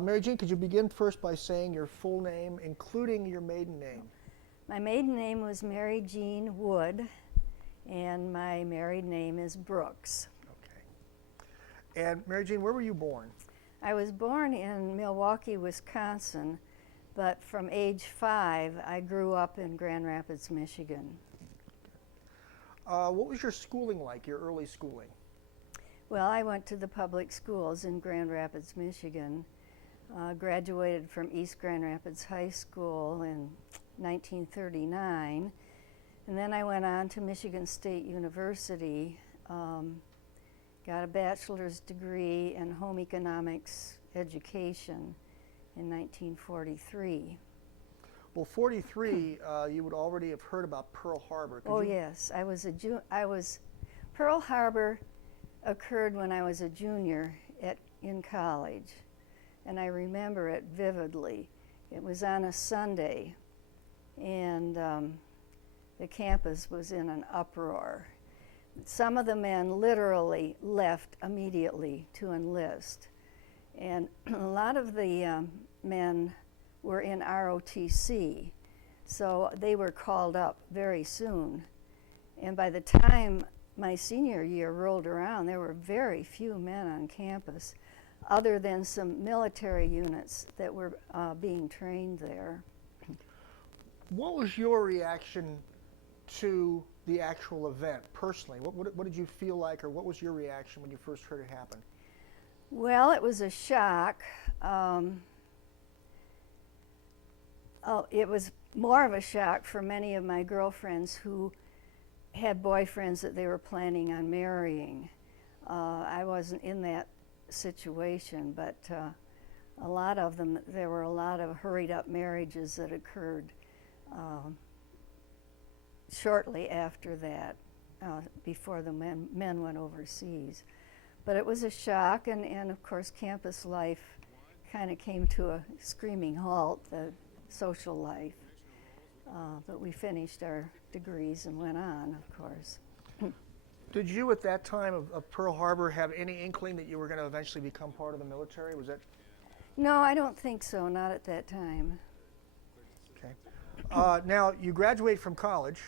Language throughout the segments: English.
Mary Jean, could you begin first by saying your full name, including your maiden name? My maiden name was Mary Jean Wood, and my married name is Brooks. Okay. And Mary Jean, where were you born? I was born in Milwaukee, Wisconsin, but from age 5, I grew up in Grand Rapids, Michigan. What was your schooling like, your early schooling? Well, I went to the public schools in Grand Rapids, Michigan. Graduated from East Grand Rapids High School in 1939, and then I went on to Michigan State University, got a bachelor's degree in home economics education in 1943. Well, 43, you would already have heard about Pearl Harbor. Yes, Pearl Harbor occurred when I was a junior in college, and I remember it vividly. It was on a Sunday, and the campus was in an uproar. Some of the men literally left immediately to enlist, and a lot of the men were in ROTC, so they were called up very soon. And by the time my senior year rolled around, there were very few men on campus, other than some military units that were being trained there. What was your reaction to the actual event, personally? What did you feel like, or what was your reaction when you first heard it happen? Well, it was a shock. It was more of a shock for many of my girlfriends who had boyfriends that they were planning on marrying. I wasn't in that situation, but a lot of them, there were a lot of hurried up marriages that occurred shortly after that, before the men went overseas. But it was a shock, and of course campus life kind of came to a screaming halt, the social life. But we finished our degrees and went on, of course. Did you, at that time of Pearl Harbor, have any inkling that you were going to eventually become part of the military? Was that? No, I don't think so, not at that time. Okay. Now, you graduate from college,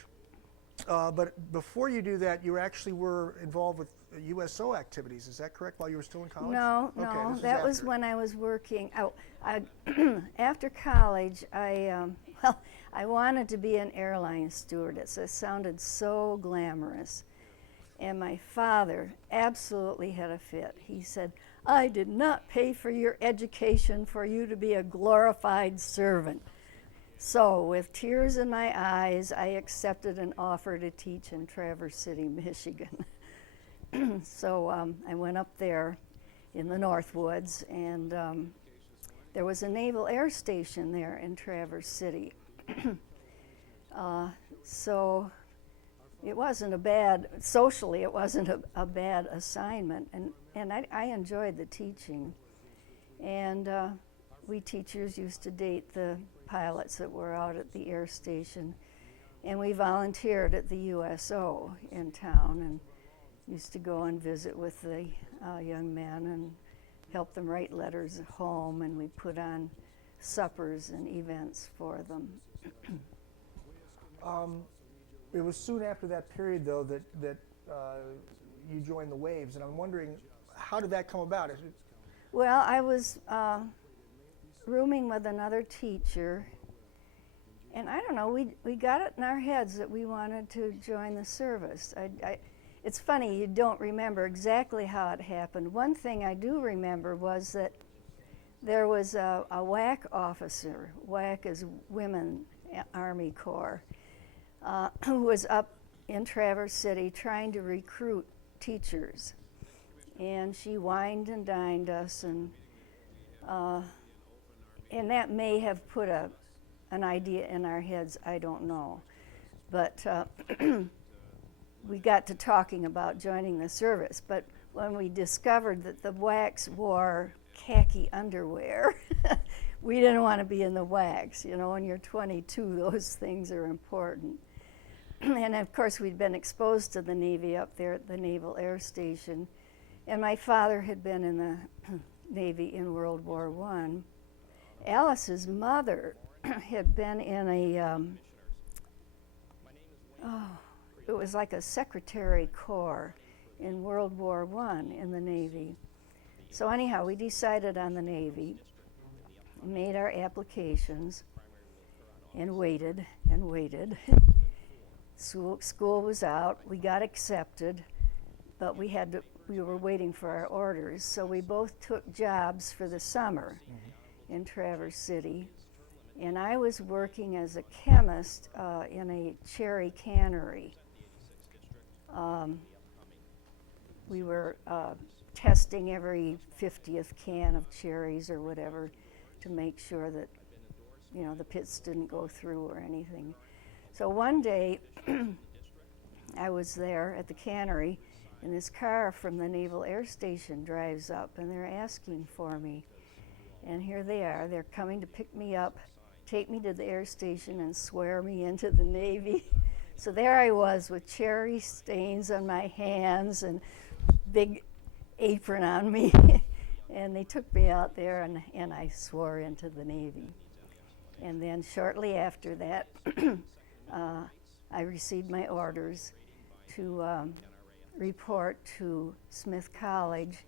but before you do that, you actually were involved with USO activities. Is that correct, while you were still in college? No, okay, no, that was when I was working. After college, I wanted to be an airline stewardess. It sounded so glamorous. And my father absolutely had a fit. He said, "I did not pay for your education for you to be a glorified servant." So with tears in my eyes, I accepted an offer to teach in Traverse City, Michigan. So I went up there in the Northwoods, and there was a Naval Air Station there in Traverse City. So it wasn't a bad, socially it wasn't a bad assignment, and I enjoyed the teaching. And we teachers used to date the pilots that were out at the air station, and we volunteered at the USO in town and used to go and visit with the young men and help them write letters home, and we put on suppers and events for them. It was soon after that period, though, that you joined the Waves, and I'm wondering, how did that come about? Well, I was rooming with another teacher, and I don't know, we got it in our heads that we wanted to join the service. It's funny, you don't remember exactly how it happened. One thing I do remember was that there was a WAC officer, WAC is Women Army Corps, who was up in Traverse City trying to recruit teachers. And she wined and dined us, and that may have put an idea in our heads, I don't know. But we got to talking about joining the service. But when we discovered that the WACs wore khaki underwear, we didn't want to be in the WACs. You know, when you're 22, those things are important. And of course, we'd been exposed to the Navy up there at the Naval Air Station. And my father had been in the Navy in World War I. Alice's mother had been in it was like a secretary corps in World War I in the Navy. So anyhow, we decided on the Navy, made our applications, and waited and waited. School was out, we got accepted, but we were waiting for our orders. So we both took jobs for the summer in Traverse City. And I was working as a chemist in a cherry cannery. We were testing every 50th can of cherries or whatever to make sure that, you know, the pits didn't go through or anything. So one day I was there at the cannery, and this car from the Naval Air Station drives up, and they're asking for me. And here they are. They're coming to pick me up, take me to the air station, and swear me into the Navy. So there I was with cherry stains on my hands and big apron on me. And they took me out there, and I swore into the Navy. And then shortly after that, I received my orders to report to Smith College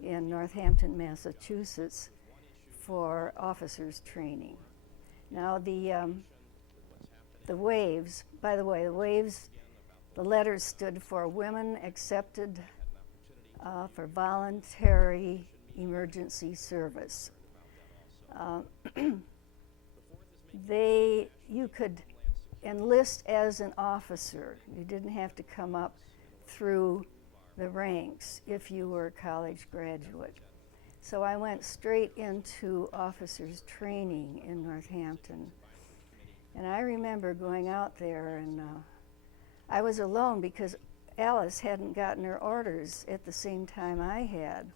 in Northampton, Massachusetts for officers training. Now the WAVES, by the way, the letters stood for Women Accepted for Voluntary Emergency Service. You could enlist as an officer. You didn't have to come up through the ranks if you were a college graduate. So I went straight into officers training in Northampton. And I remember going out there, and I was alone because Alice hadn't gotten her orders at the same time I had.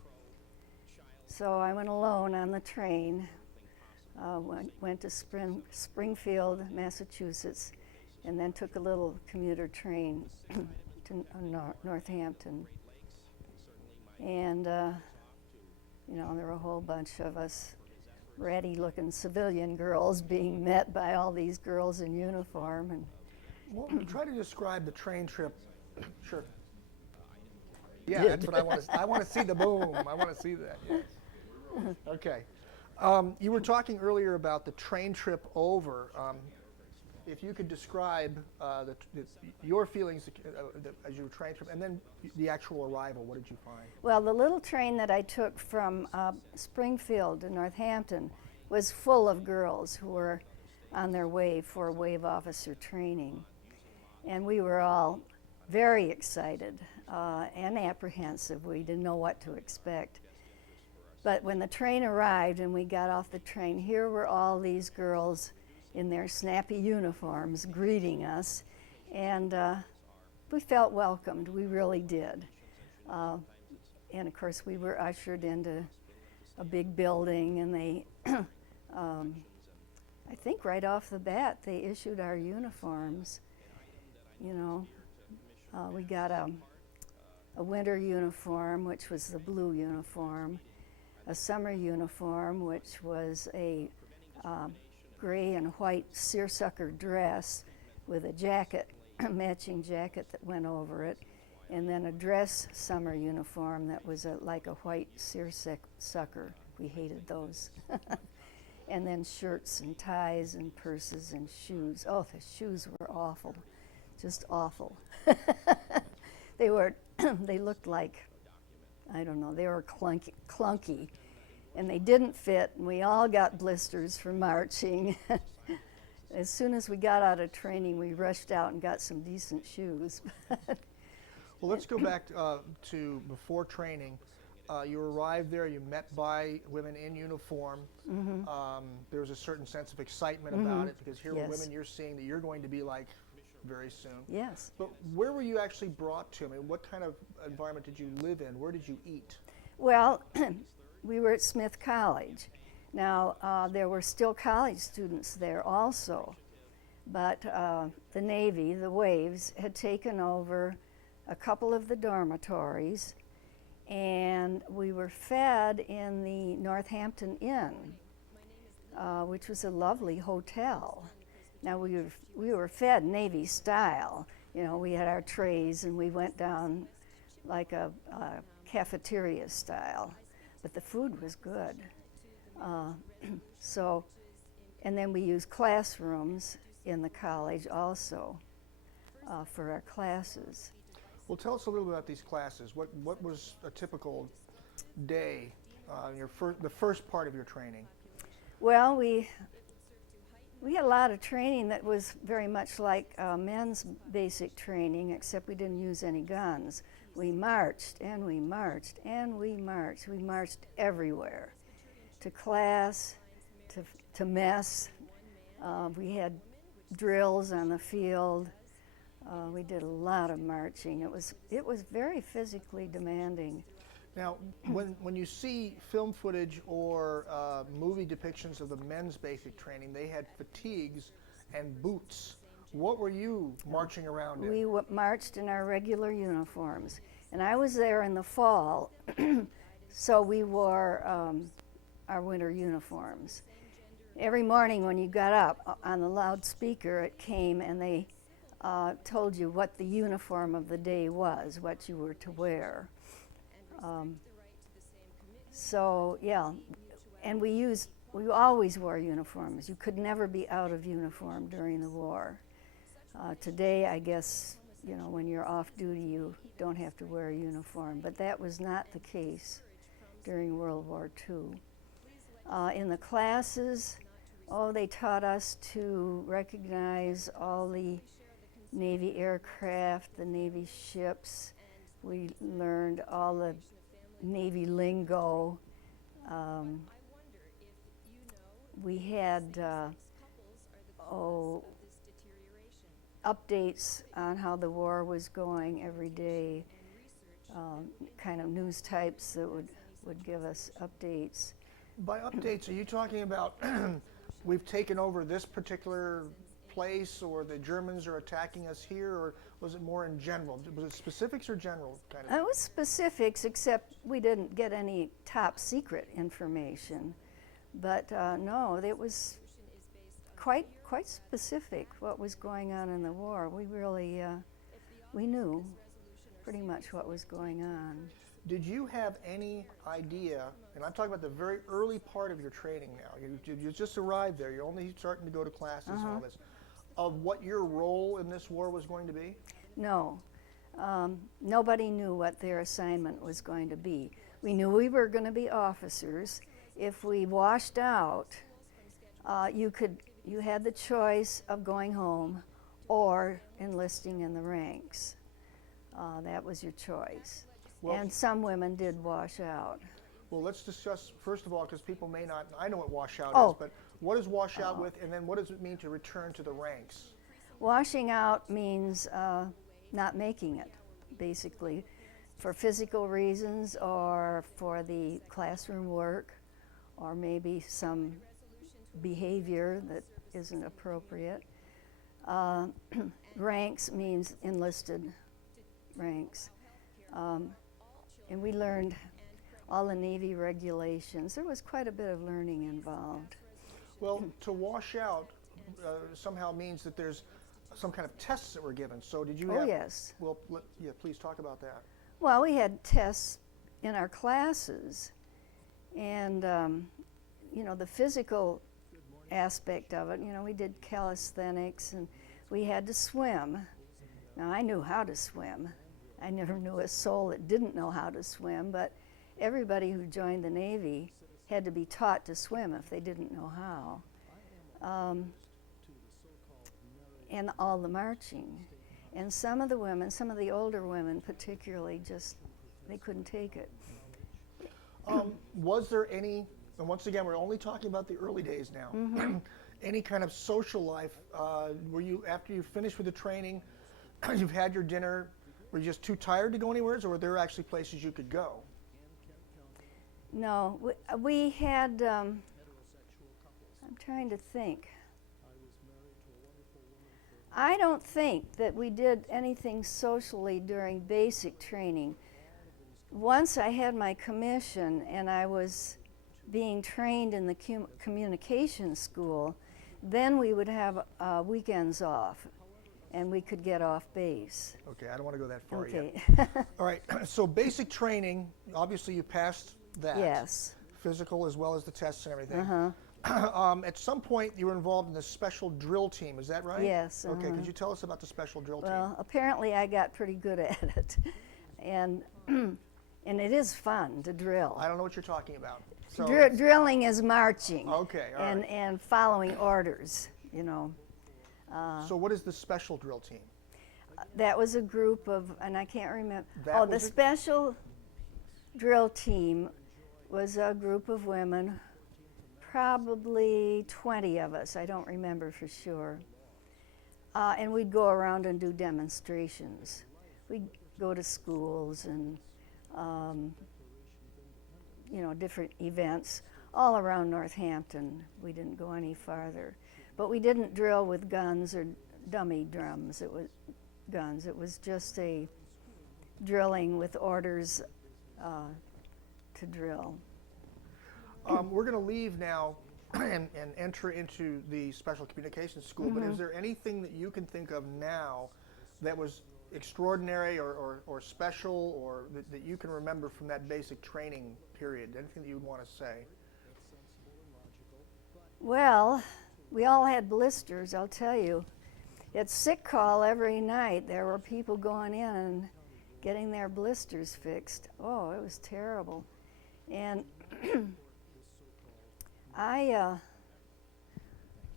So I went alone on the train, went to Springfield, Massachusetts, and then took a little commuter train to Northampton. And you know, there were a whole bunch of us ratty-looking civilian girls being met by all these girls in uniform. And well, try to describe the train trip. Sure. Yeah, that's what I want to. I want to see the boom. I want to see that. Yes. Okay. You were talking earlier about the train trip over. If you could describe your feelings as you were train trip, and then the actual arrival, what did you find? Well, the little train that I took from Springfield to Northampton was full of girls who were on their way for wave officer training. And we were all very excited and apprehensive. We didn't know what to expect. But when the train arrived and we got off the train, here were all these girls in their snappy uniforms greeting us, and we felt welcomed. We really did. And of course we were ushered into a big building, and they I think right off the bat they issued our uniforms. You know, we got a winter uniform, which was the blue uniform, a summer uniform, which was a gray and white seersucker dress with a jacket, a matching jacket that went over it, and then a dress summer uniform that was like a white seersucker. We hated those. And then shirts and ties and purses and shoes. Oh, the shoes were awful, just awful. They looked like, I don't know, they were clunky. And they didn't fit, and we all got blisters from marching. As soon as we got out of training, we rushed out and got some decent shoes. Well, let's go back to before training. You arrived there, you met by women in uniform. Mm-hmm. There was a certain sense of excitement about it, because here were women you're seeing that you're going to be like very soon. Yes. But where were you actually brought to? I mean, what kind of environment did you live in? Where did you eat? Well, we were at Smith College. Now, there were still college students there also, but the Navy, the WAVES, had taken over a couple of the dormitories, and we were fed in the Northampton Inn, which was a lovely hotel. Now we were fed Navy style. You know, we had our trays and we went down like a cafeteria style, but the food was good. So, and then we used classrooms in the college also for our classes. Well, tell us a little bit about these classes. What was a typical day, the first part of your training? Well, we had a lot of training that was very much like men's basic training, except we didn't use any guns. We marched and we marched and we marched. We marched everywhere, to class, to mess. We had drills on the field. We did a lot of marching. It was very physically demanding. Now, when you see film footage or movie depictions of the men's basic training, they had fatigues and boots. What were you marching around in? We marched in our regular uniforms, and I was there in the fall, so we wore our winter uniforms. Every morning when you got up, on the loudspeaker it came and they told you what the uniform of the day was, what you were to wear. So yeah, and we always wore uniforms. You could never be out of uniform during the war. Today, I guess, you know, when you're off duty, you don't have to wear a uniform, but that was not the case during World War II. In the classes, they taught us to recognize all the Navy aircraft, the Navy ships. We learned all the Navy lingo. We had updates on how the war was going every day, kind of news types that would give us updates. By updates, are you talking about we've taken over this particular place, or the Germans are attacking us here, or was it more in general? Was it specifics or general kind of? It was specifics, except we didn't get any top secret information. But no, it was quite specific what was going on in the war. We really we knew pretty much what was going on. Did you have any idea, and I'm talking about the very early part of your training now, you just arrived there, you're only starting to go to classes and all this, of what your role in this war was going to be? No. Nobody knew what their assignment was going to be. We knew we were going to be officers. If we washed out, you had the choice of going home or enlisting in the ranks. That was your choice. Well, and some women did wash out. Well, let's discuss, first of all, because people may not, I know what washout is, but what is washout with, and then what does it mean to return to the ranks? Washing out means not making it, basically, for physical reasons or for the classroom work or maybe some behavior that isn't appropriate. Ranks means enlisted ranks. And we learned all the Navy regulations. There was quite a bit of learning involved. Well, to wash out somehow means that there's some kind of tests that were given. So did you have... Oh, yes. Well, yeah, please talk about that. Well, we had tests in our classes. And, you know, the physical aspect of it, you know, we did calisthenics and we had to swim. Now, I knew how to swim. I never knew a soul that didn't know how to swim, but everybody who joined the Navy had to be taught to swim if they didn't know how. And all the marching. And some of the women, some of the older women particularly, just, they couldn't take it. Was there any, and once again, we're only talking about the early days now, any kind of social life? Were you, after you finished with the training, you've had your dinner, were you just too tired to go anywhere, or were there actually places you could go? No, we had, I'm trying to think. I don't think that we did anything socially during basic training. once I had my commission and I was being trained in the communication school, then we would have weekends off and we could get off base. Okay, I don't want to go that far Okay. yet. All right, so basic training, obviously you passed that. Yes. Physical as well as the tests and everything. Uh-huh. At some point you were involved in the special drill team, is that right? Yes. Okay, could you tell us about the special drill team? Well, apparently I got pretty good at it. And and it is fun to drill. I don't know what you're talking about. So, Drilling is marching. Okay, all right. And following orders, you know. So what is the special drill team? That was a group of, and I can't remember. That Oh, the was a- special drill team was a group of women, probably 20 of us, I don't remember for sure. And we'd go around and do demonstrations. We'd go to schools and, you know, different events all around Northampton. We didn't go any farther. But we didn't drill with guns or dummy drums. It was guns. It was just a drilling with orders to drill. We're going to leave now and enter into the special communications school, but is there anything that you can think of now that was extraordinary or special or that you can remember from that basic training period? Anything that you would want to say? Well, we all had blisters, I'll tell you. At sick call every night, there were people going in and getting their blisters fixed. Oh, it was terrible. And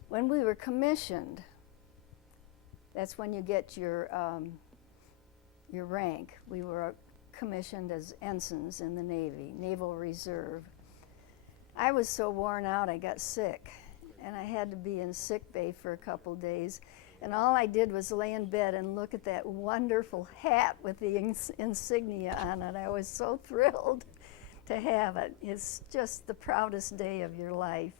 when we were commissioned, that's when you get your rank. We were commissioned as ensigns in the Navy, Naval Reserve. I was so worn out I got sick, and I had to be in sick bay for a couple days. And all I did was lay in bed and look at that wonderful hat with the insignia on it. I was so thrilled to have it. It's just the proudest day of your life.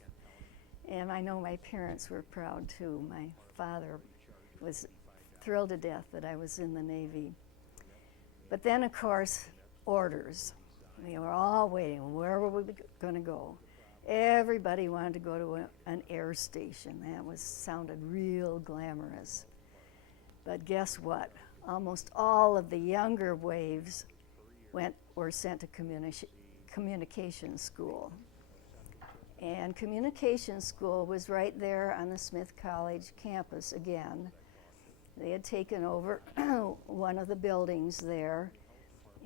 And I know my parents were proud too. My father was thrilled to death that I was in the Navy. But then, of course, orders. We were all waiting. Where were we going to go? Everybody wanted to go to an air station. That sounded real glamorous. But guess what? Almost all of the younger waves were sent to communication school. And communication school was right there on the Smith College campus again. They had taken over one of the buildings there,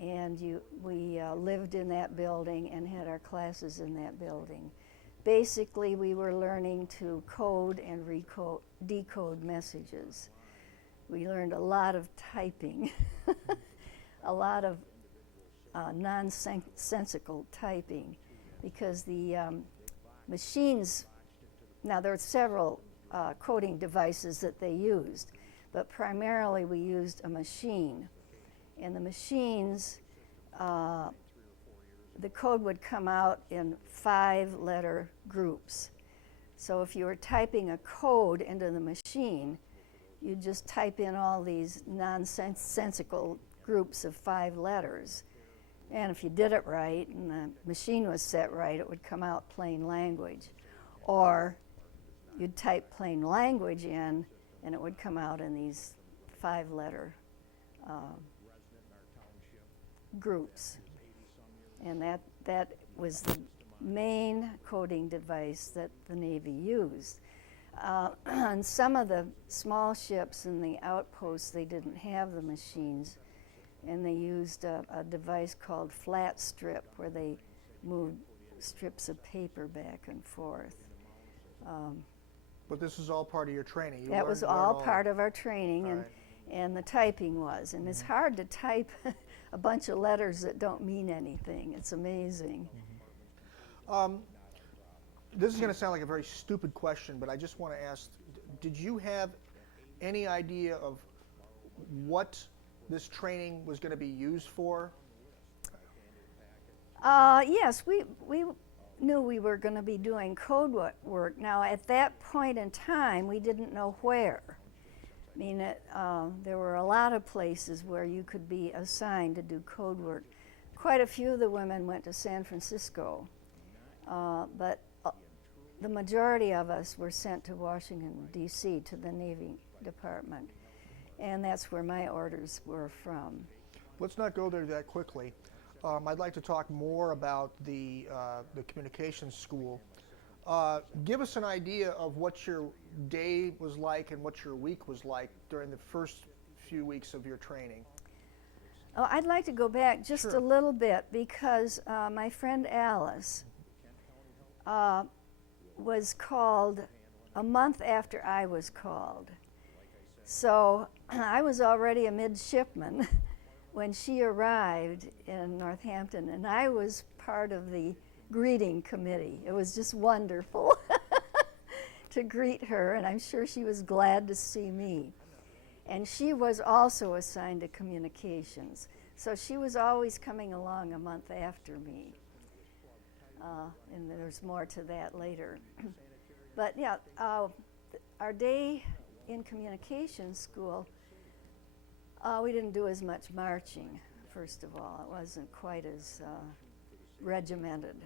and we lived in that building and had our classes in that building. Basically, we were learning to code and decode messages. We learned a lot of typing, a lot of nonsensical typing, because the machines, now there are several coding devices that they used, but primarily we used a machine. And the machines, the code would come out in 5-letter groups. So if you were typing a code into the machine, you'd just type in all these nonsensical groups of 5 letters. And if you did it right and the machine was set right, it would come out plain language. Or you'd type plain language in and it would come out in these 5-letter groups. And that was the main coding device that the Navy used. On some of the small ships in the outposts, they didn't have the machines, and they used a device called flat strip, where they moved strips of paper back and forth. But this is all part of your training. That was all part of our training, and the typing was. And it's hard to type a bunch of letters that don't mean anything. It's amazing. This is going to sound like a very stupid question, but I just want to ask, did you have any idea of what this training was going to be used for? Yes, we knew we were going to be doing code work. Now, at that point in time, we didn't know where. I mean, there were a lot of places where you could be assigned to do code work. Of quite a few of the women went to San Francisco, but the majority of us were sent to Washington, D.C., to the Navy Department, and that's where my orders were from. Let's not go there that quickly. I'd like to talk more about the communications school. Give us an idea of what your day was like and what your week was like during the first few weeks of your training. Oh, I'd like to go back just Sure. a little bit because my friend Alice was called a month after I was called. So I was already a midshipman when she arrived in Northampton, and I was part of the greeting committee. It was just wonderful to greet her, and I'm sure she was glad to see me. And she was also assigned to communications, so she was always coming along a month after me. And there's more to that later. But yeah, our day in communications school, we didn't do as much marching, first of all. It wasn't quite as regimented.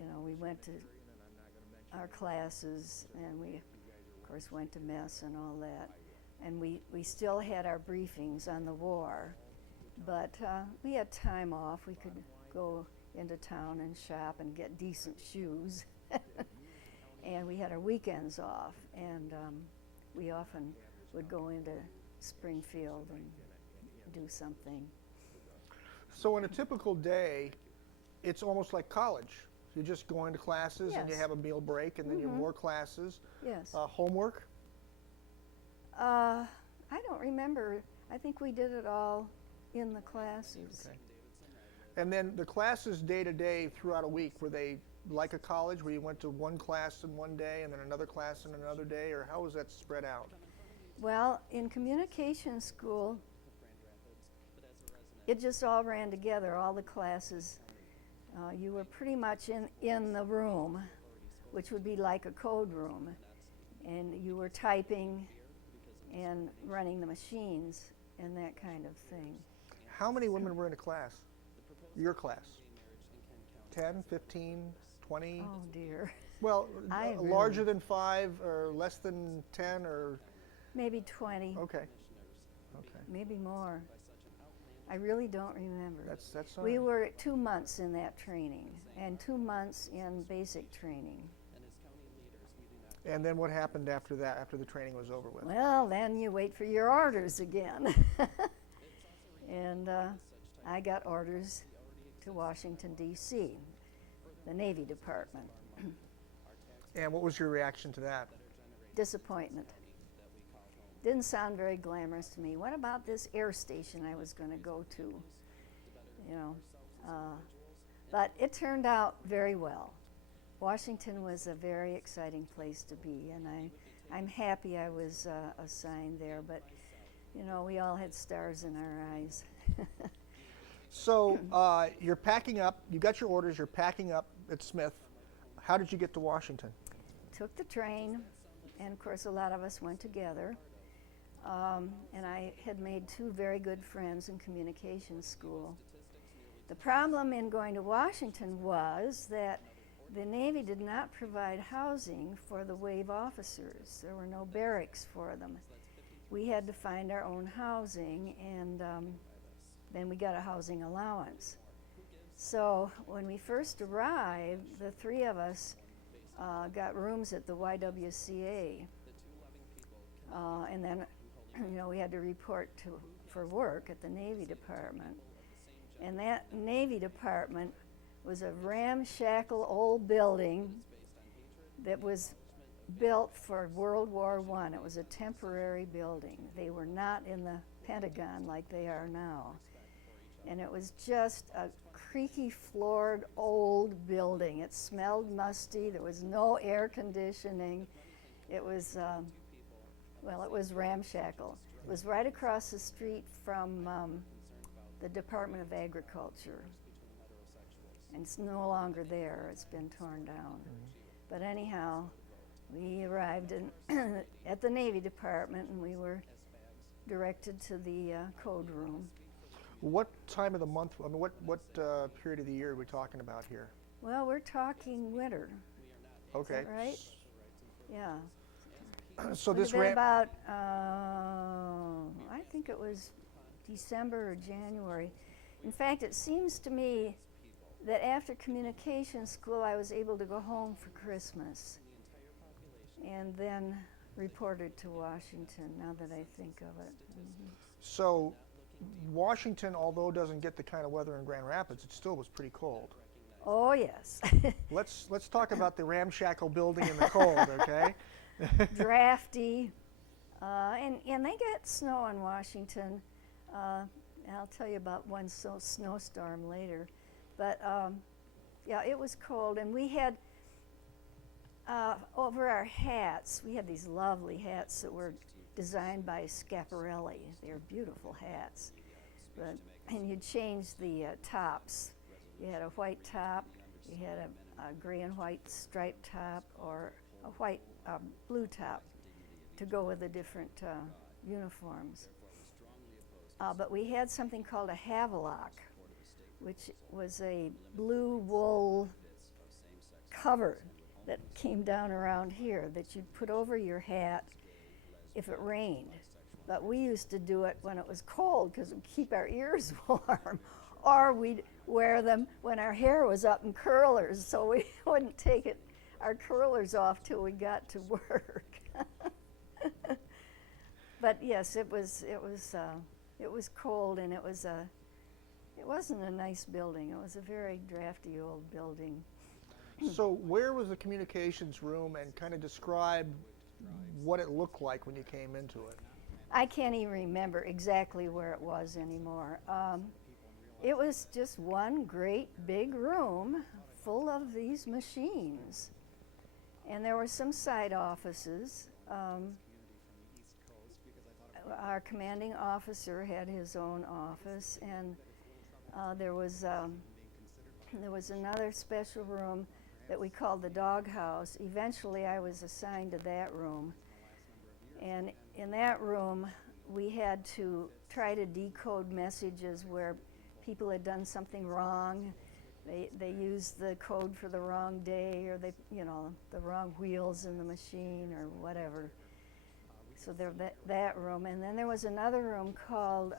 You know, we went to our classes, and we, of course, went to mess and all that. And we still had our briefings on the war, but we had time off. We could go into town and shop and get decent shoes. And we had our weekends off, and we often would go into Springfield and do something. So on a typical day, it's almost like college. You're just going to classes and you Yes. have a meal break and then you have more classes. Yes. Homework? I don't remember. I think we did it all in the classes. Okay. And then the classes day to day throughout a week, were they like a college where you went to one class in one day and then another class in another day, or how was that spread out? Well, in communication school, it just all ran together, all the classes. You were pretty much in the room, which would be like a code room, and you were typing and running the machines and that kind of thing. How many women were in a class? Your class? 10, 15, 20? Oh dear. Well, I larger really- than 5 or less than 10 or? Maybe 20, Okay. Okay. maybe more. I really don't remember. That's all We right. were 2 months in that training and 2 months in basic training. And then what happened after that, after the training was over with? Well, then you wait for your orders again. And I got orders to Washington, D.C., the Navy Department. And what was your reaction to that? Disappointment. Didn't sound very glamorous to me. What about this air station I was going to go to? You know, but it turned out very well. Washington was a very exciting place to be, and I'm happy I was assigned there, but you know, we all had stars in our eyes. So you're packing up, you got your orders, you're packing up at Smith. How did you get to Washington? Took the train, and of course a lot of us went together. And I had made 2 very good friends in communications school. The problem in going to Washington was that the Navy did not provide housing for the wave officers. There were no barracks for them. We had to find our own housing, and then we got a housing allowance. So when we first arrived, the 3 of us got rooms at the YWCA. And then, you know, we had to report for work at the Navy Department. And that Navy Department was a ramshackle old building that was built for World War I. It was a temporary building. They were not in the Pentagon like they are now. And it was just a creaky floored old building. It smelled musty. There was no air conditioning. It was, well, it was ramshackle. It was right across the street from the Department of Agriculture. And it's no longer there. It's been torn down. But anyhow, we arrived at the Navy Department, and we were directed to the code room. What time of the month, I mean, what period of the year are we talking about here? Well, we're talking winter. Okay. Is that right? Yeah. So Would this have been ramp, about, I think it was December or January. In fact, it seems to me that after communication school, I was able to go home for Christmas and then reported to Washington, now that I think of it. so Washington, although doesn't get the kind of weather in Grand Rapids, it still was pretty cold. Oh, yes. Let's talk about the ramshackle building in the cold, okay? Drafty. And they get snow in Washington. I'll tell you about one snowstorm later. But yeah, it was cold. And we had, over our hats, we had these lovely hats that were designed by Schiaparelli. They were beautiful hats. And you'd change the tops. You had a white top, you had a gray and white striped top, or a white blue top to go with the different uniforms. But we had something called a havelock, which was a blue wool cover that came down around here that you'd put over your hat if it rained. But we used to do it when it was cold because it would keep our ears warm. Or we'd wear them when our hair was up in curlers, so we wouldn't take our curlers off till we got to work. But yes, it was cold, and it wasn't a nice building. It was a very drafty old building. So where was the communications room, and kind of describe what it looked like when you came into it? I can't even remember exactly where it was anymore. It was just one great big room full of these machines. And there were some side offices. Our commanding officer had his own office, and there was another special room that we called the doghouse. Eventually, I was assigned to that room. And in that room, we had to try to decode messages where people had done something wrong. They used the code for the wrong day, or the wrong wheels in the machine, or whatever. So there that room, and then there was another room called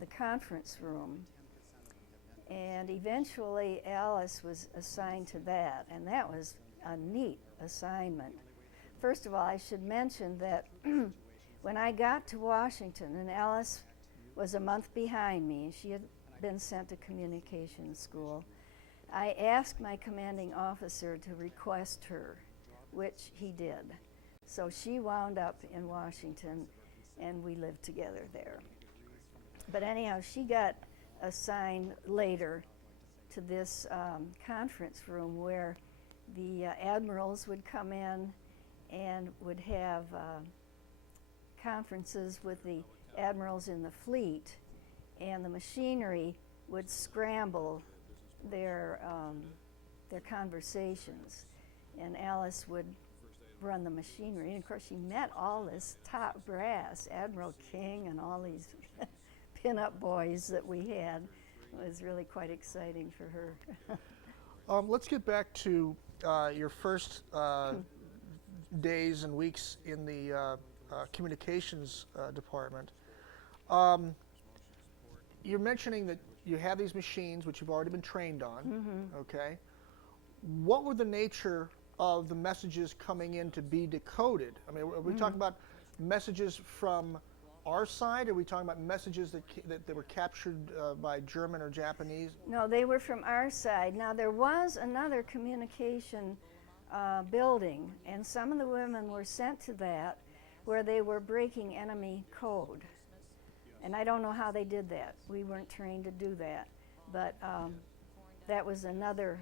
the conference room. And eventually, Alice was assigned to that, and that was a neat assignment. First of all, I should mention that when I got to Washington, and Alice was a month behind me, she had been sent to communications school, I asked my commanding officer to request her, which he did. So she wound up in Washington, and we lived together there. But anyhow, she got assigned later to this conference room where the admirals would come in and would have conferences with the admirals in the fleet, and the machinery would scramble their conversations, and Alice would run the machinery. And of course, she met all this top brass, Admiral King and all these pin-up boys that we had. It was really quite exciting for her. Let's get back to your first days and weeks in the communications department. You're mentioning that you have these machines, which you've already been trained on, okay? What were the nature of the messages coming in to be decoded? I mean, are we talking about messages from our side? Are we talking about messages that were captured by German or Japanese? No, they were from our side. Now, there was another communication building, and some of the women were sent to that where they were breaking enemy code. And I don't know how they did that. We weren't trained to do that. But that was another,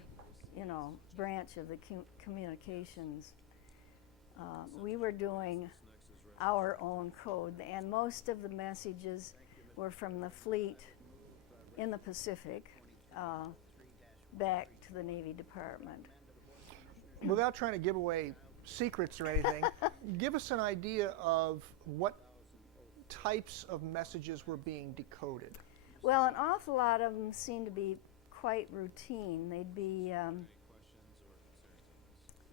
branch of the communications. We were doing our own code, and most of the messages were from the fleet in the Pacific back to the Navy Department. Without trying to give away secrets or anything, give us an idea of what types of messages were being decoded. Well, an awful lot of them seemed to be quite routine. They'd be,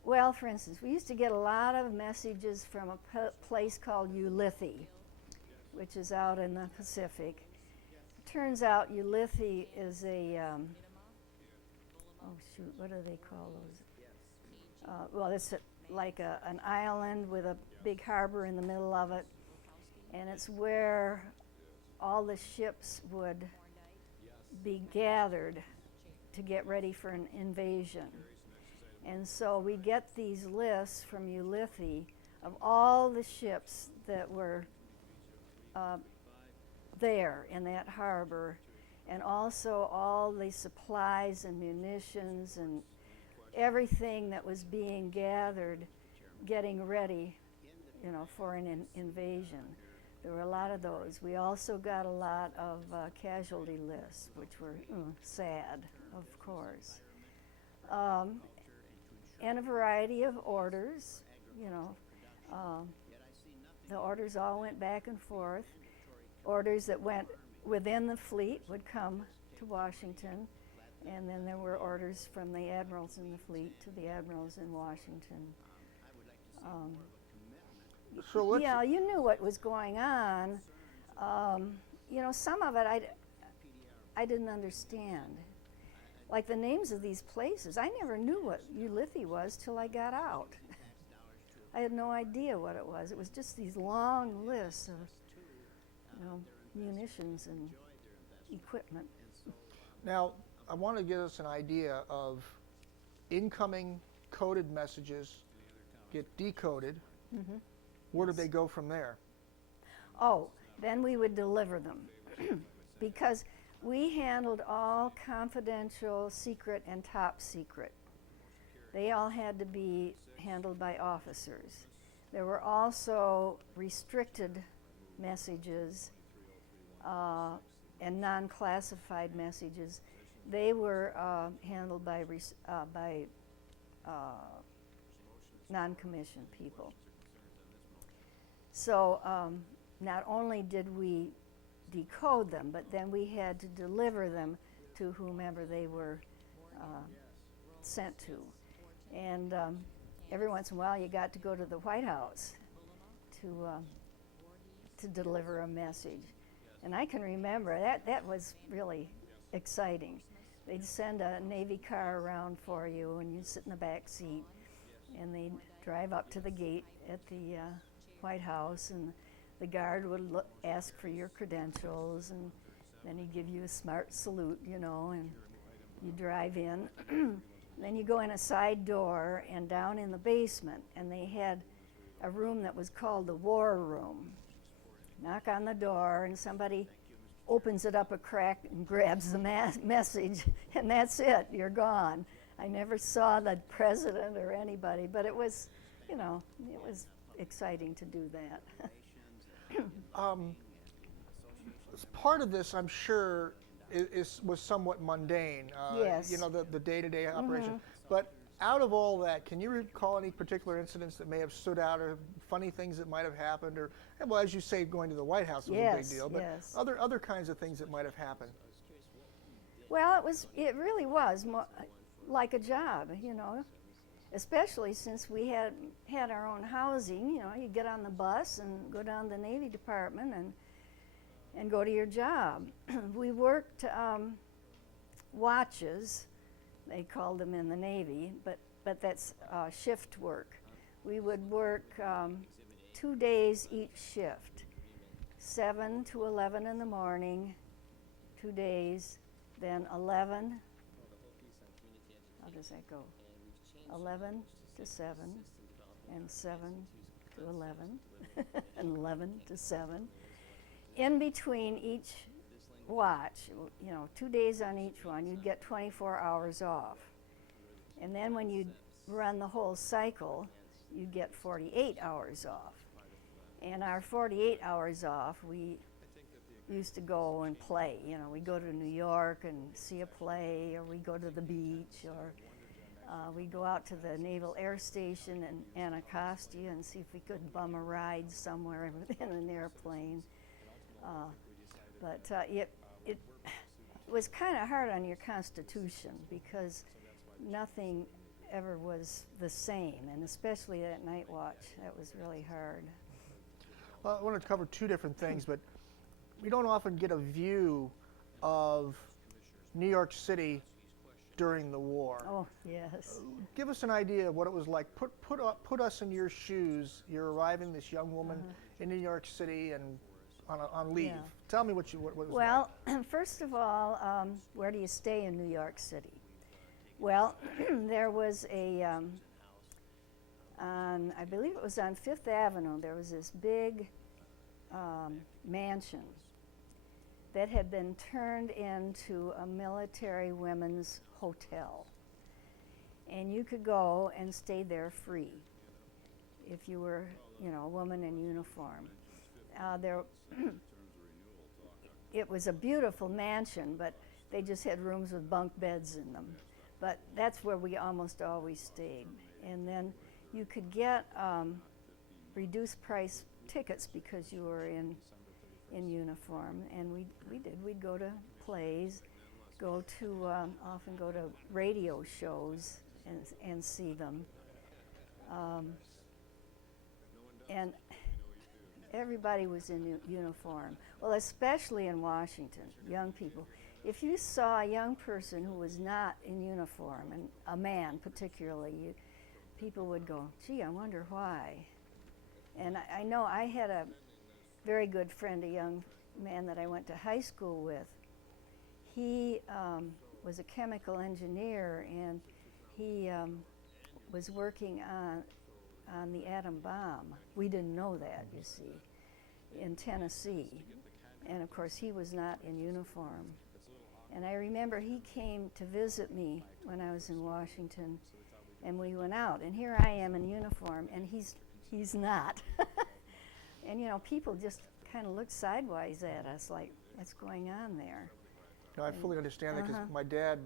well, for instance, we used to get a lot of messages from a place called Ulithi, which is out in the Pacific. It turns out Ulithi is a, oh shoot, what do they call those? Well, it's like an island with a big harbor in the middle of it, and it's where all the ships would be gathered to get ready for an invasion. And so we get these lists from Ulithi of all the ships that were there in that harbor, and also all the supplies and munitions and everything that was being gathered, getting ready, you know, for an invasion. There were a lot of those. We also got a lot of casualty lists, which were sad, of course. And a variety of orders, you know. The orders all went back and forth. Orders that went within the fleet would come to Washington, and then there were orders from the admirals in the fleet to the admirals in Washington. So Yeah, you knew what was going on. You know, some of it I didn't understand. Like the names of these places, I never knew what Ulithi was till I got out. I had no idea what it was. It was just these long lists of, you know, munitions and equipment. Now, I want to give us an idea of incoming coded messages get decoded. Mm-hmm. Where do they go from there? Oh, then we would deliver them because we handled all confidential, secret, and top secret. They all had to be handled by officers. There were also restricted messages and non-classified messages. They were handled by non-commissioned people. So not only did we decode them, but then we had to deliver them to whomever they were sent to. And every once in a while you got to go to the White House to deliver a message. And I can remember that was really exciting. They'd send a Navy car around for you, and you'd sit in the back seat, and they'd drive up to the gate at the White House, and the guard would ask for your credentials, and then he'd give you a smart salute, you know, and you drive in. Then you go in a side door and down in the basement, and they had a room that was called the War Room. Knock on the door, and somebody opens it up a crack and grabs the message, and that's it, you're gone. I never saw the president or anybody, but it was, you know, it was exciting to do that. Part of this, I'm sure, was somewhat mundane. Yes. You know, the day-to-day operation. But out of all that, can you recall any particular incidents that may have stood out, or funny things that might have happened, or, well, as you say, going to the White House was a big deal, but yes. other kinds of things that might have happened? Well, it really was like a job, you know, especially since we had our own housing. You know, you get on the bus and go down to the Navy Department and go to your job. We worked watches, they called them in the Navy, but that's shift work. We would work 2 days each shift, 7 to 11 in the morning, 2 days, then 11, how does that go? 11 to 7, and 7 to 11, and 11 to 7. In between each watch, you know, 2 days on each one, you'd get 24 hours off. And then when you'd run the whole cycle, you'd get 48 hours off. And our 48 hours off, we used to go and play. You know, we go to New York and see a play, or we go to the beach, or we go out to the Naval Air Station in Anacostia and see if we could bum a ride somewhere in an airplane. But was kind of hard on your constitution because nothing ever was the same, and especially that night watch, that was really hard. I want to cover two different things, but we don't often get a view of New York City during the war. Oh, yes. Give us an idea of what it was like. Put us in your shoes. You're arriving, this young woman in New York City and on leave. Yeah. Tell me what it was like. Well, first of all, where do you stay in New York City? Well, there was I believe it was on Fifth Avenue, there was this big mansion that had been turned into a military women's hotel. And you could go and stay there free if you were, a woman in uniform. It was a beautiful mansion, but they just had rooms with bunk beds in them. But that's where we almost always stayed. And then you could get reduced price tickets because you were in uniform. And we did. We'd go to plays, often go to radio shows and see them. And everybody was in uniform. Well, especially in Washington, young people. If you saw a young person who was not in uniform, and a man particularly, people would go, gee, I wonder why. And I know I had a very good friend, a young man that I went to high school with. He was a chemical engineer, and he was working on the atom bomb. We didn't know that, you see, in Tennessee. And of course, he was not in uniform. And I remember he came to visit me when I was in Washington, and we went out. And here I am in uniform, and he's not. And people just kind of looked sideways at us, like, what's going on there? No, I fully understand that because my dad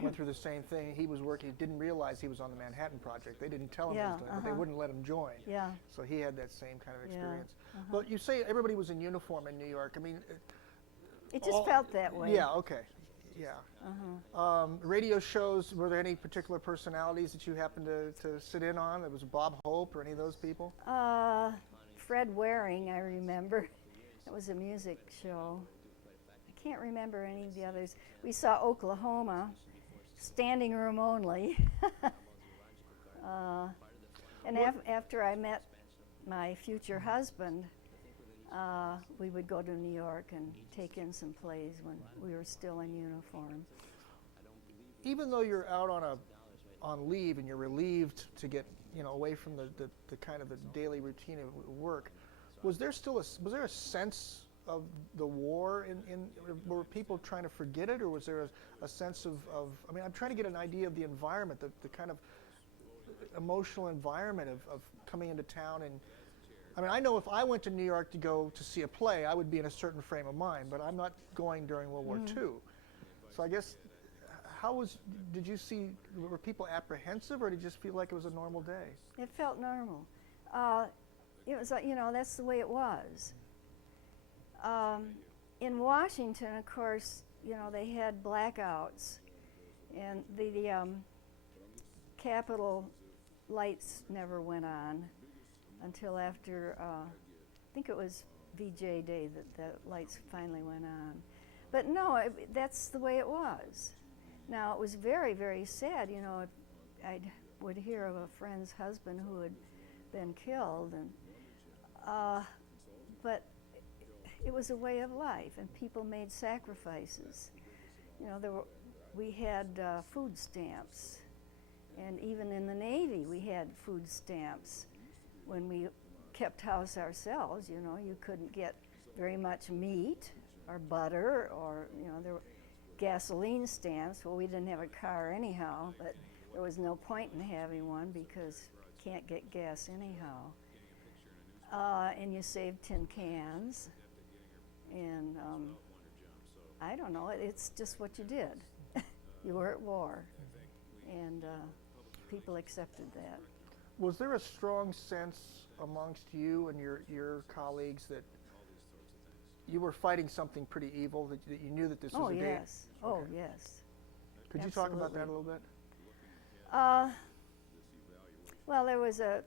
went through the same thing. He was working, didn't realize he was on the Manhattan Project. They didn't tell him he was doing it, but they wouldn't let him join. Yeah. So he had that same kind of experience. Well, you say everybody was in uniform in New York. I mean, it just felt that way. Yeah, okay. Yeah. Radio shows, were there any particular personalities that you happened to sit in on? It was Bob Hope or any of those people? Fred Waring, I remember. It was a music show. I can't remember any of the others. We saw Oklahoma, standing room only. And after I met my future husband, we would go to New York and take in some plays when we were still in uniform. Even though you're out on leave and you're relieved to get away from the kind of the daily routine of work, was there a sense of the war were people trying to forget it, or was there a sense of I mean, I'm trying to get an idea of the environment, the kind of emotional environment of coming into town. And I mean, I know if I went to New York to go to see a play, I would be in a certain frame of mind, but I'm not going during World War II. So I guess, did you see, were people apprehensive, or did you just feel like it was a normal day? It felt normal. It was like, that's the way it was. In Washington, of course, they had blackouts, and the Capitol lights never went on until after, I think it was VJ Day that the lights finally went on. But no, that's the way it was. Now, it was very, very sad. I would hear of a friend's husband who had been killed, but it was a way of life, and people made sacrifices. We had food stamps, and even in the Navy we had food stamps. When we kept house ourselves, you couldn't get very much meat or butter, or there were gasoline stamps. Well, we didn't have a car anyhow, but there was no point in having one because you can't get gas anyhow. And you saved tin cans, and I don't know, it's just what you did. You were at war, and people accepted that. Was there a strong sense amongst you and your colleagues that, you were fighting something pretty evil, that you knew that this Oh, was a date? yes. Oh, yes. Could you talk about that a little bit? Well, there was a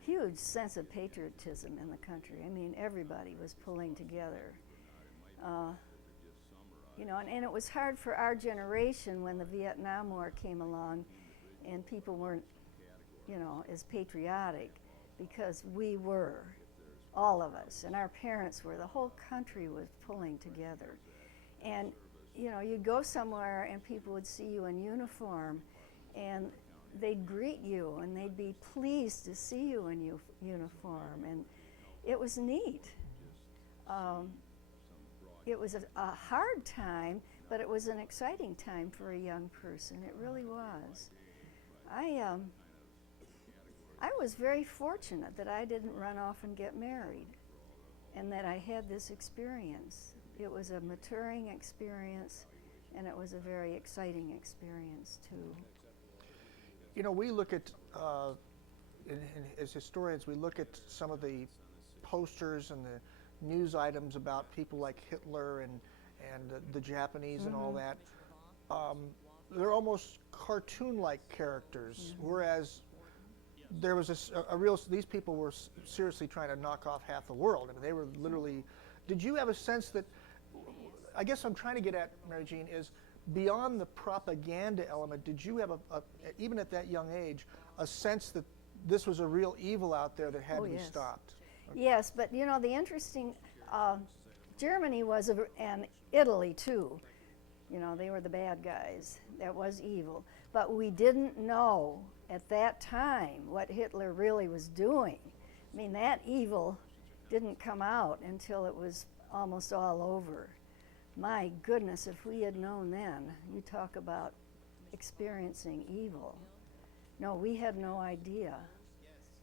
huge sense of patriotism in the country. I mean, everybody was pulling together. You know, and it was hard for our generation when the Vietnam War came along and people weren't, you know, as patriotic, because we were, all of us, and our parents were. The whole country was pulling together. And, you know, you'd go somewhere and people would see you in uniform and they'd greet you and they'd be pleased to see you in uniform, and it was neat. It was a hard time, but it was an exciting time for a young person. It really was. I was very fortunate that I didn't run off and get married, and that I had this experience. It was a maturing experience, and it was a very exciting experience too. You know, we look at, as historians, we look at some of the posters and the news items about people like Hitler and the Japanese and all that. They're almost cartoon-like characters, whereas there was a real, these people were seriously trying to knock off half the world. I mean, they were literally, did you have a sense that, I guess I'm trying to get at, Mary Jean, is beyond the propaganda element, did you have, even at that young age, a sense that this was a real evil out there that had to be stopped? Yes, but you know, the interesting, Germany was, and Italy too, you know, they were the bad guys. That was evil. But we didn't know at that time what Hitler really was doing. I mean, that evil didn't come out until it was almost all over. My goodness, if we had known then, you talk about experiencing evil. No, we had no idea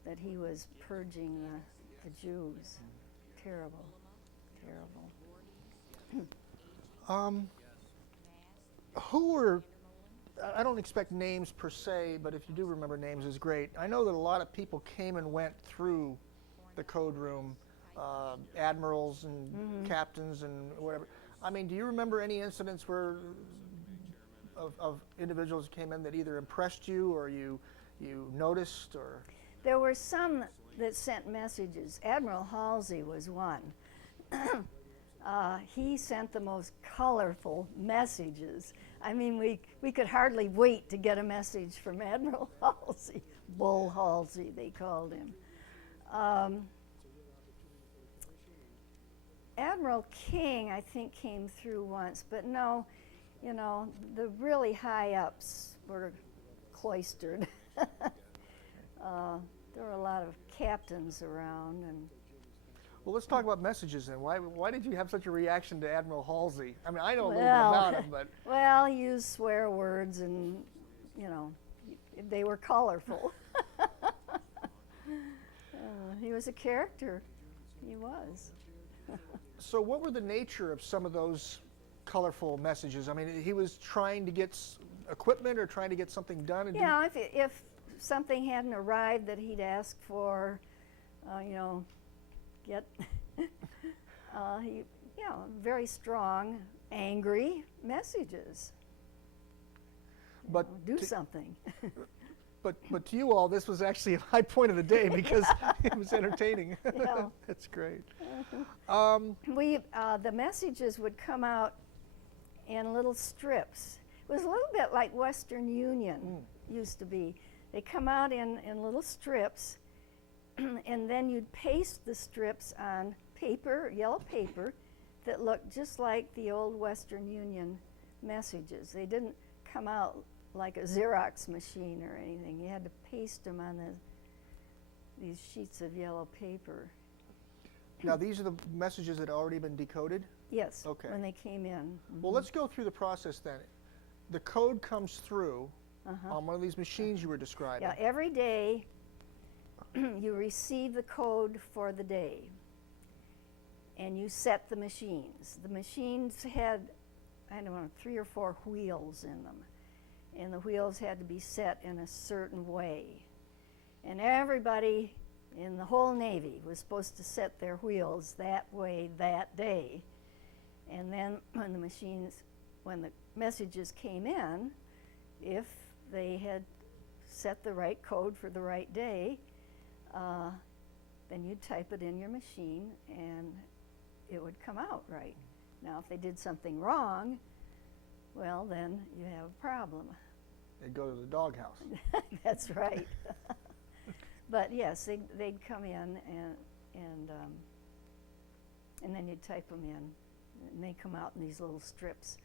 that he was purging the Jews. Terrible, terrible. Who were, I don't expect names per se, but if you do remember names is great. I know that a lot of people came and went through the code room, admirals and captains and whatever. I mean, do you remember any incidents where of individuals who came in that either impressed you or you noticed? Or there were some that sent messages. Admiral Halsey was one. He sent the most colorful messages. I mean, we could hardly wait to get a message from Admiral Halsey. Bull Halsey, they called him. Admiral King, I think, came through once, but no, you know, the really high-ups were cloistered. There were a lot of captains around. And well, let's talk about messages then. Why did you have such a reaction to Admiral Halsey? I mean, I know a little bit about him, but... Well, he used swear words and, you know, they were colorful. He was a character. He was. So what were the nature of some of those colorful messages? I mean, he was trying to get equipment or trying to get something done? And yeah, if something hadn't arrived that he'd asked for, you know, get, very strong, angry messages. But do something. But to you all, this was actually a high point of the day because it was entertaining. Yeah. That's great. The messages would come out in little strips. It was a little bit like Western Union used to be. They come out in little strips, and then you'd paste the strips on paper, yellow paper, that looked just like the old Western Union messages. They didn't come out like a Xerox machine or anything. You had to paste them on these sheets of yellow paper. Now, these are the messages that had already been decoded? Yes, okay. When they came in. Well, let's go through the process then. The code comes through on one of these machines you were describing. Yeah, every day you receive the code for the day, and you set the machines. The machines had, I don't know, 3 or 4 wheels in them, and the wheels had to be set in a certain way. And everybody in the whole Navy was supposed to set their wheels that way that day. And then when the messages came in, if they had set the right code for the right day, then you'd type it in your machine and it would come out right. Now, if they did something wrong, well, then you have a problem. They'd go to the doghouse. That's right. But yes, they'd come in and then you'd type them in, and they come out in these little strips.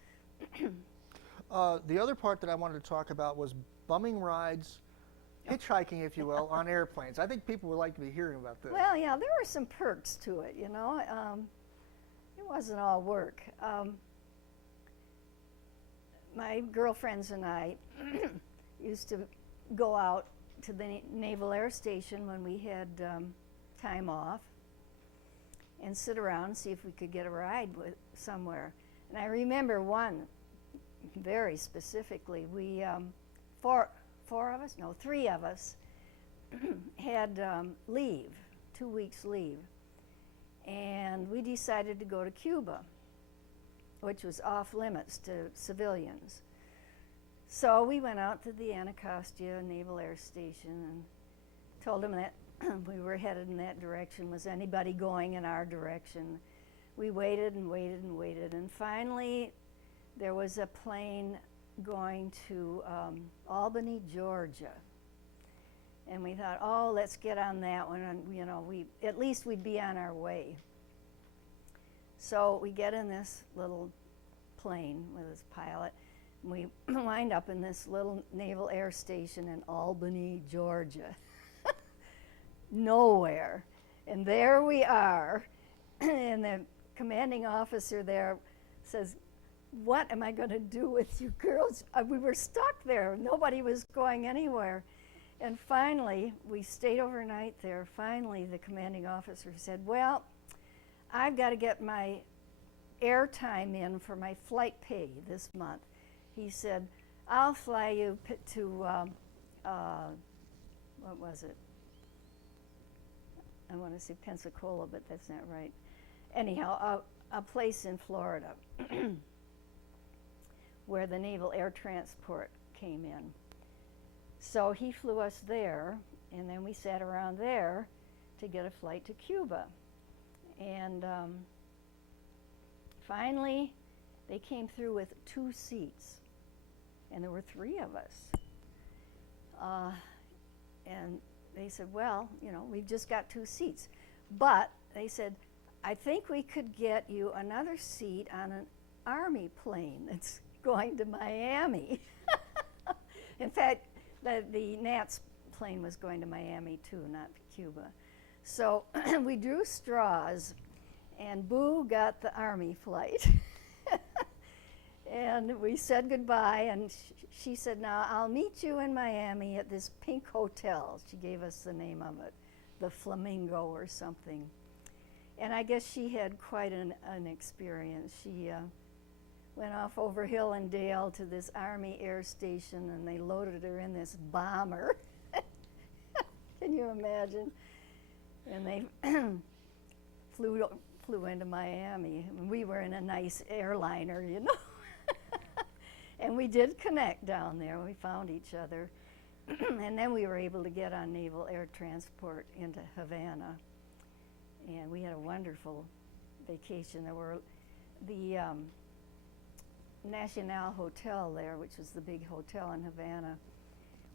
The other part that I wanted to talk about was bumming rides, hitchhiking, if you will, on airplanes. I think people would like to be hearing about this. Well, yeah, there were some perks to it, you know. It wasn't all work. My girlfriends and I used to go out to the Naval Air Station when we had time off and sit around and see if we could get a ride somewhere. And I remember one very specifically. We, three of us had leave, 2 weeks leave. And we decided to go to Cuba, which was off limits to civilians. So we went out to the Anacostia Naval Air Station and told them that we were headed in that direction. Was anybody going in our direction? We waited and waited and waited, and finally there was a plane going to Albany, Georgia. And we thought, oh, let's get on that one, and you know, at least we'd be on our way. So we get in this little plane with this pilot, and we wind up in this little Naval Air Station in Albany, Georgia. Nowhere. And there we are, and the commanding officer there says, what am I going to do with you girls? We were stuck there. Nobody was going anywhere. And finally, we stayed overnight there. Finally, the commanding officer said, well, I've got to get my air time in for my flight pay this month. He said, I'll fly you to, what was it? I want to say Pensacola, but that's not right. Anyhow, a place in Florida where the Naval Air Transport came in. So he flew us there, and then we sat around there to get a flight to Cuba. And finally, they came through with 2 seats, and there were 3 of us. And they said, well, you know, we've just got 2 seats. But they said, I think we could get you another seat on an Army plane that's going to Miami. In fact, the Nats plane was going to Miami too, not Cuba. So we drew straws, and Boo got the Army flight. And we said goodbye, and she said, now I'll meet you in Miami at this pink hotel. She gave us the name of it, the Flamingo or something. And I guess she had quite an experience. She went off over hill and dale to this Army air station, and they loaded her in this bomber. Can you imagine? And they flew into Miami. And we were in a nice airliner, you know. And we did connect down there. We found each other. And then we were able to get on Naval Air Transport into Havana. And we had a wonderful vacation. There were the National Hotel there, which was the big hotel in Havana,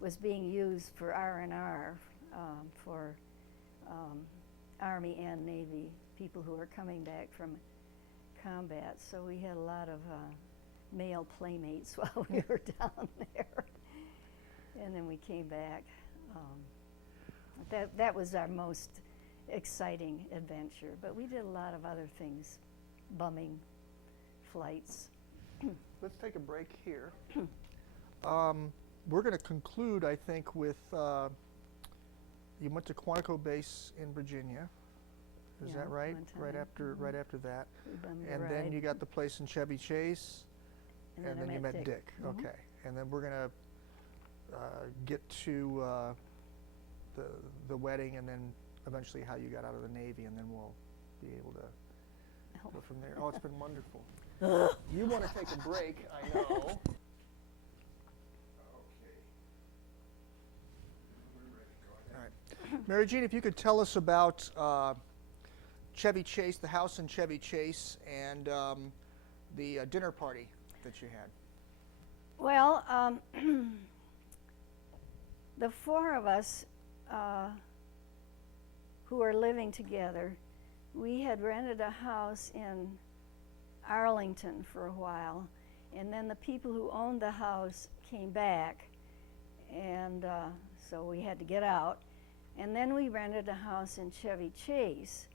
was being used for R&R for Army and Navy people who were coming back from combat. So we had a lot of male playmates while we were down there. And then we came back. That was our most exciting adventure. But we did a lot of other things, bumming flights. Let's take a break here. We're going to conclude, I think, with you went to Quantico Base in Virginia. Is that right? Right after that. And then you got the place in Chevy Chase. And then you met Dick. Okay. And then we're going to get to the wedding and then eventually how you got out of the Navy, and then we'll be able to go from there. Oh, it's been wonderful. You want to take a break, I know. Okay. All right. Mary Jean, if you could tell us about Chevy Chase, the house in Chevy Chase, and the dinner party that you had. Well, the four of us who were living together, we had rented a house in Arlington for a while, and then the people who owned the house came back, and so we had to get out. And then we rented a house in Chevy Chase,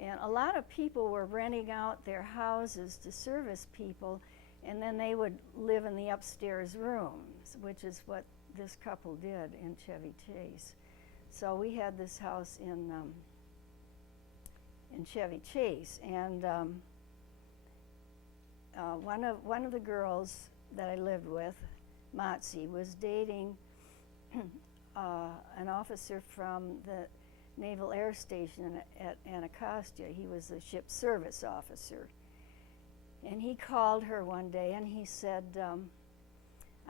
and a lot of people were renting out their houses to service people, and then they would live in the upstairs rooms, which is what this couple did in Chevy Chase. So we had this house in Chevy Chase, and one of the girls that I lived with, Motzi, was dating an officer from the Naval Air Station at Anacostia. He was a ship service officer. And he called her one day and he said,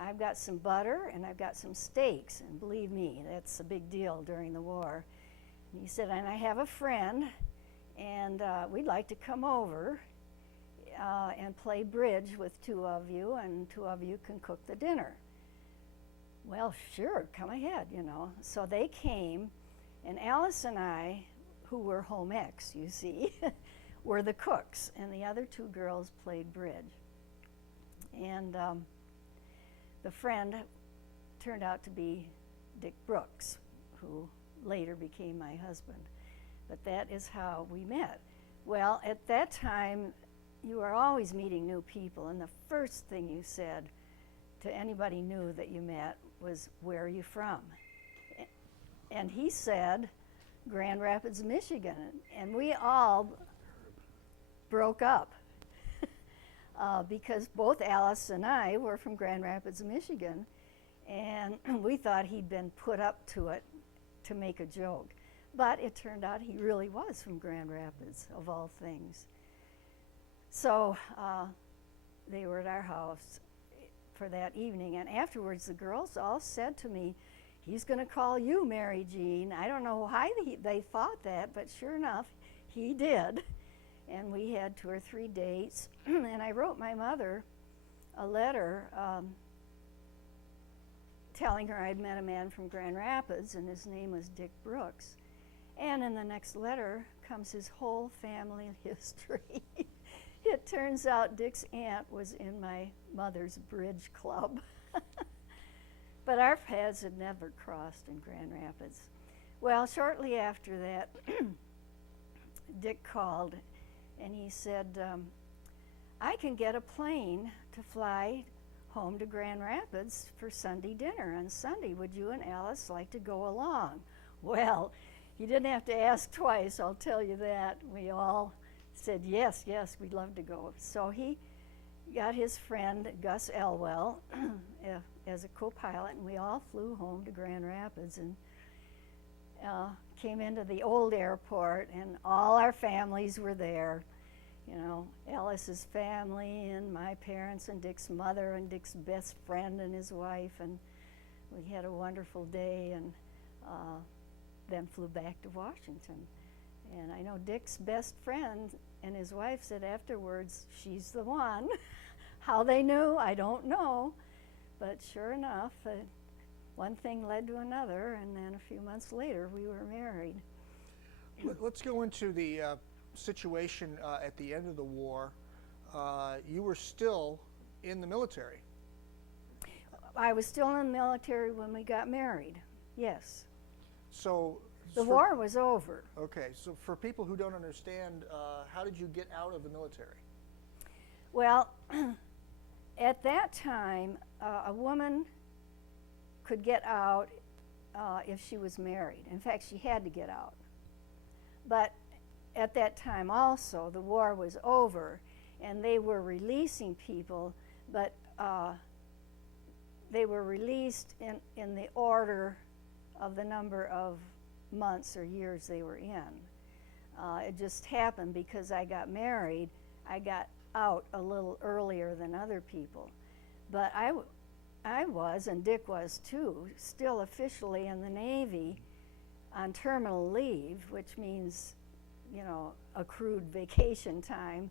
I've got some butter and I've got some steaks. And believe me, that's a big deal during the war. And he said, and I have a friend, and we'd like to come over and play bridge with two of you, and two of you can cook the dinner. Well, sure, come ahead, you know. So they came, and Alice and I, who were home ecs, you see, were the cooks, and the other two girls played bridge. And the friend turned out to be Dick Brooks, who later became my husband. But that is how we met. Well, at that time, you were always meeting new people, and the first thing you said to anybody new that you met was, where are you from? And he said, Grand Rapids, Michigan. And we all broke up because both Alice and I were from Grand Rapids, Michigan, and we thought he'd been put up to it to make a joke. But it turned out he really was from Grand Rapids, of all things. So they were at our house for that evening, and afterwards the girls all said to me, he's going to call you Mary Jean. I don't know why they thought that, but sure enough, he did. And we had 2 or 3 dates, and I wrote my mother a letter telling her I'd met a man from Grand Rapids, and his name was Dick Brooks. And in the next letter comes his whole family history. It turns out Dick's aunt was in my mother's bridge club. But our paths had never crossed in Grand Rapids. Well, shortly after that, Dick called and he said, I can get a plane to fly home to Grand Rapids for Sunday dinner on Sunday. Would you and Alice like to go along? Well, you didn't have to ask twice, I'll tell you that. We all said, yes, yes, we'd love to go. So he got his friend, Gus Elwell, as a co-pilot, and we all flew home to Grand Rapids and came into the old airport, and all our families were there. You know, Alice's family and my parents and Dick's mother and Dick's best friend and his wife, and we had a wonderful day, and then flew back to Washington. And I know Dick's best friend and his wife said afterwards, she's the one. How they knew, I don't know. But sure enough, one thing led to another, and then a few months later, we were married. Let's go into the situation at the end of the war. You were still in the military. I was still in the military when we got married, yes. So the war was over. Okay, so for people who don't understand, how did you get out of the military? Well, at that time, a woman could get out if she was married. In fact, she had to get out. But at that time also, the war was over, and they were releasing people, but they were released in the order of the number of months or years they were in. It just happened because I got married, I got out a little earlier than other people. But I was, and Dick was too, still officially in the Navy on terminal leave, which means, you know, accrued vacation time,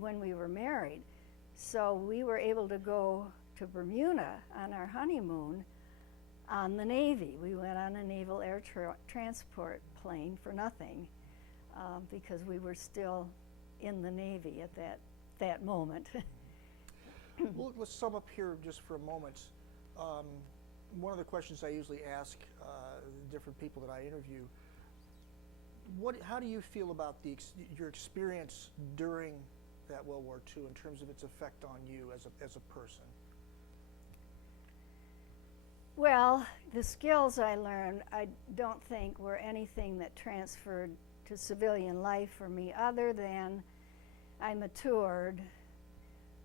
when we were married. So we were able to go to Bermuda on our honeymoon on the Navy. We went on a naval air transport plane for nothing, because we were still in the Navy at that moment. Well, let's sum up here just for a moment. One of the questions I usually ask different people that I interview, how do you feel about your experience during that World War II in terms of its effect on you as a person? Well, the skills I learned, I don't think were anything that transferred to civilian life for me, other than I matured.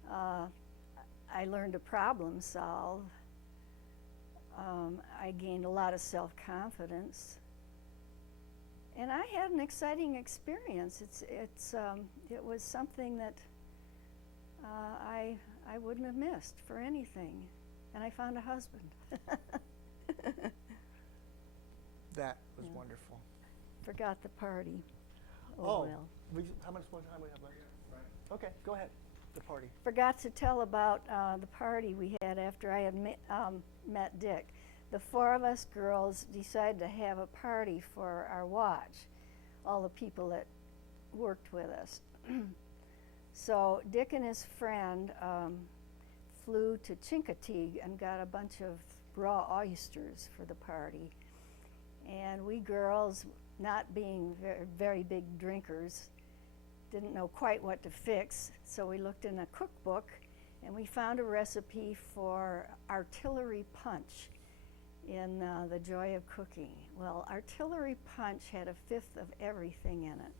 I learned to problem solve. I gained a lot of self-confidence. And I had an exciting experience. It was something that I wouldn't have missed for anything. And I found a husband. That was wonderful. Forgot the party. Oh, well. how much more time we have left? Right. Okay, go ahead. The party. Forgot to tell about the party we had after I had met Dick. The four of us girls decided to have a party for our watch, all the people that worked with us. So Dick and his friend flew to Chincoteague and got a bunch of raw oysters for the party. And we girls, not being very, very big drinkers, didn't know quite what to fix, so we looked in a cookbook and we found a recipe for artillery punch in The Joy of Cooking. Well, artillery punch had a fifth of everything in it.